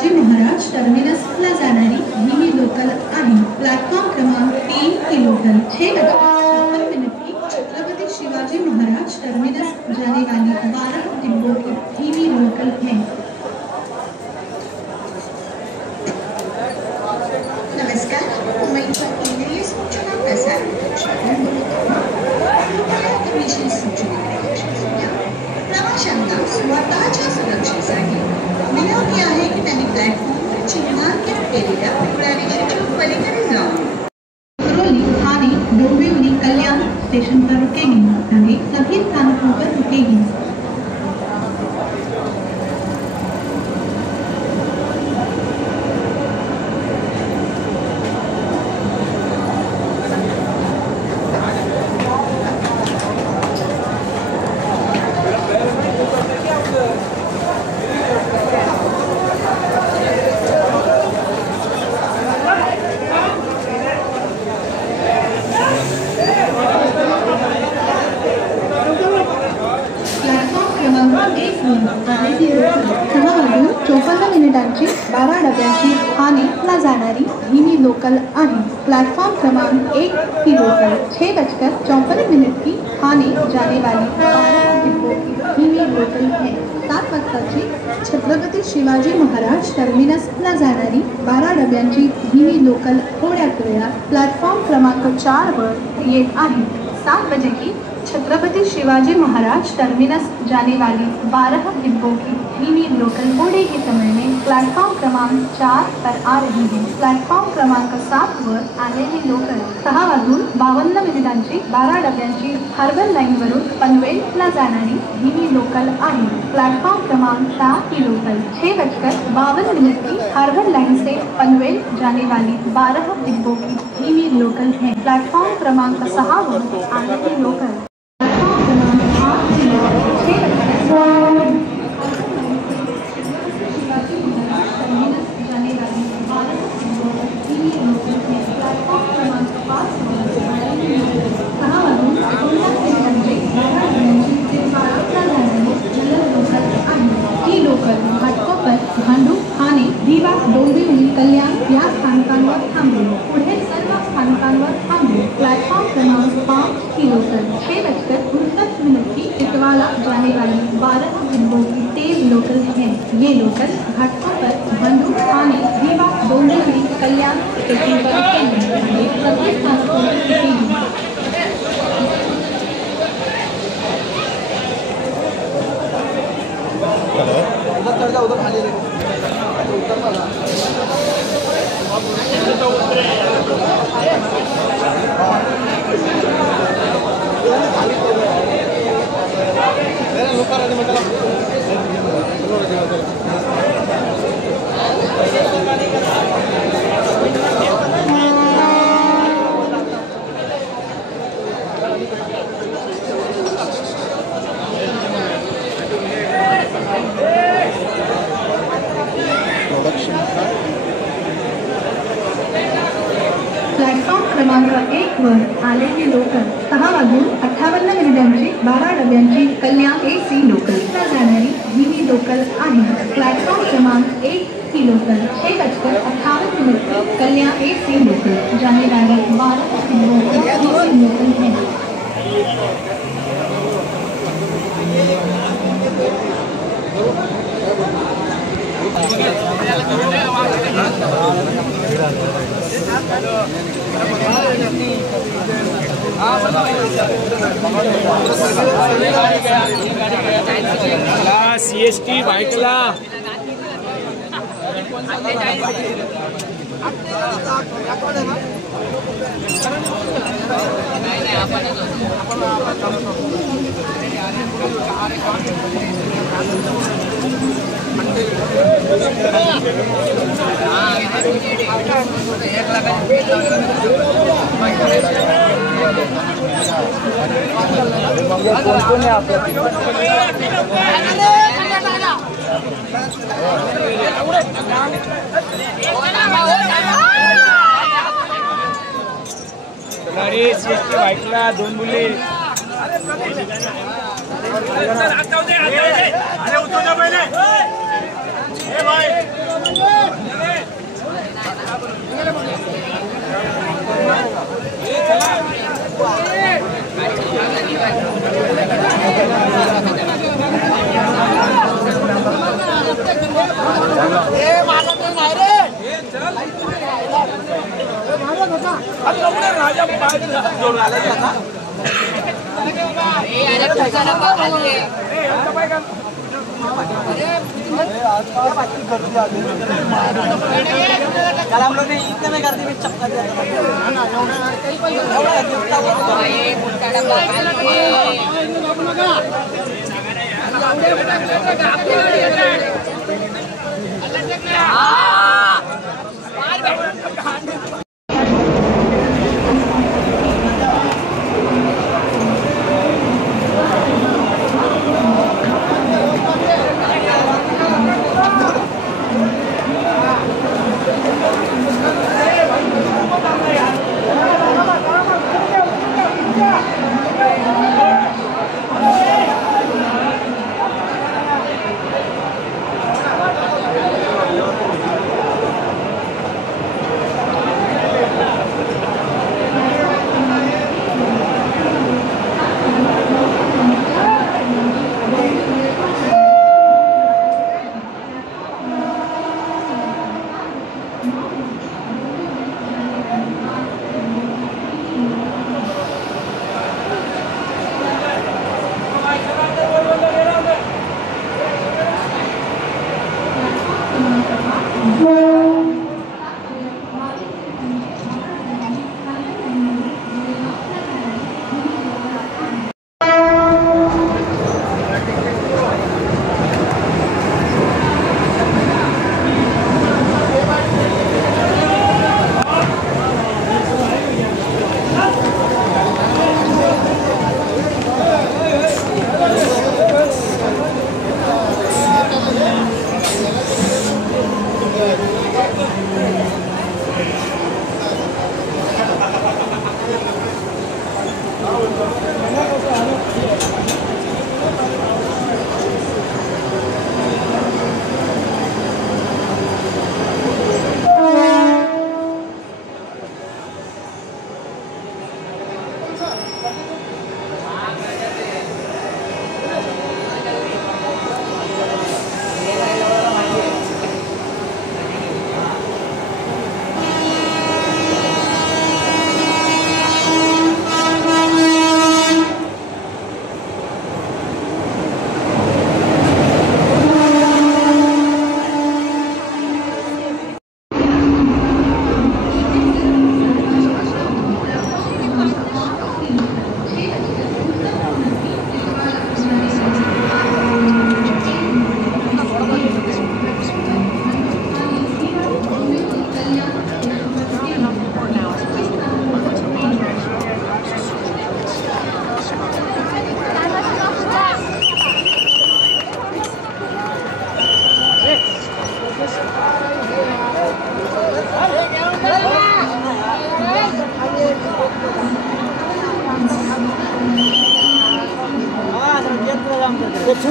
शिवाजी महाराज टर्मिनसला जाणारी ही लोकल आहे। प्लॅटफॉर्म क्रमांक 3 की लोकल 6:56 की छत्रपति शिवाजी महाराज टर्मिनस जाने वाली 12 डिब्बों की धीमी लोकल है। नमस्कार, मुंबईच्या केंद्रीय सूचना प्रसारण कक्षातून विशेष सूचना प्रवाशांना स्वतःच्या सुरक्षेसाठी विनंती आहे की त्यांनी प्लॅटफॉर्मवर चिन्हांकित केलेल्या पिवळ्या रेषेच्या पलीकडे जाऊ। करौली, थाने, डोंबिवली, कल्याण स्टेशन पर रुकेगी। आगे सभी स्थानकों पर रुकेगी। मिनिटांची 12 डब्यांची ठाणेला जाणारी धीमी लोकल आहे। प्लॅटफॉर्म क्रमांक 1 की लोकल 6:54 की ठाणे जाने वाली 12 डिब्बों की धीमी लोकल है। 7 वाजताची छत्रपति शिवाजी महाराज टर्मिनसला जाणारी 12 डब्यांची धीमी लोकल थोड्याच वेळात प्लॅटफॉर्म क्रमांक 4 वर येत आहे। 7 बजे की छत्रपति शिवाजी महाराज टर्मिनस जाने वाली 12 डिब्बों की धीमी लोकल थोड़े ही समय में प्लेटफॉर्म क्रमांक 4 पर आ रही है। प्लेटफॉर्म क्रमांक 7 वर आलेली लोकल 6:52 मिनिटांची 12 डब्यांची हार्बर लाईन वरून पनवेलला जाणारी धीमी लोकल आहे। प्लेटफॉर्म क्रमांक 7 की लोकल 6:52 की हार्बर लाइन से पनवेल जाने वाली 12 डिब्बों की धीमी लोकल है। प्लेटफॉर्म क्रमांक 6 वर आलेली लोकल भांडूप, ठाणे, रीवा, डोंबिवली, कल्याण या स्थानकांवर थांबेल। पुढे सर्व स्थानकांवर थांबेल। प्लेटफॉर्म क्रमांक 5 की लोकल 6:59 की इटवाला जाने वाली 12 डिब्बों की तेज लोकल है। ये लोकल घाटों पर भांडूप, ठाणे, रीवा, डोंबिवली, कल्याण स्टेशन पर रुकेंगी। सभी स्थानकों पर रुकेंगी। उधर खाली प्लॅटफॉर्म क्रमांक 1 वर आलेली लोकल 6:58 मिनिटांची 12 डब्यांची कल्याण AC लोकलला जाणारी धीमी लोकल आहे। प्लॅटफॉर्म क्रमांक 1 की लोकल 6:58 की कल्याण AC लोकल जाने वाली 12 डिब्बों की धीमी लोकल है। CST बाइकला कोण आपल्या CST बाइकला 2 मुले अरे उतर जा पहिले हम लोग ने इतने में कर दी चक्कर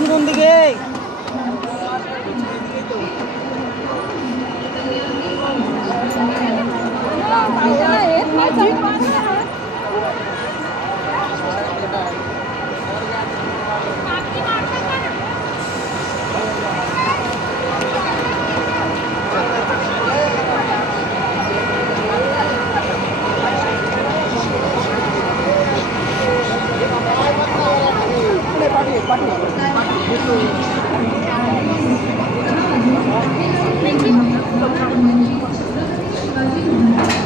কোন দিকে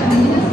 Thank you.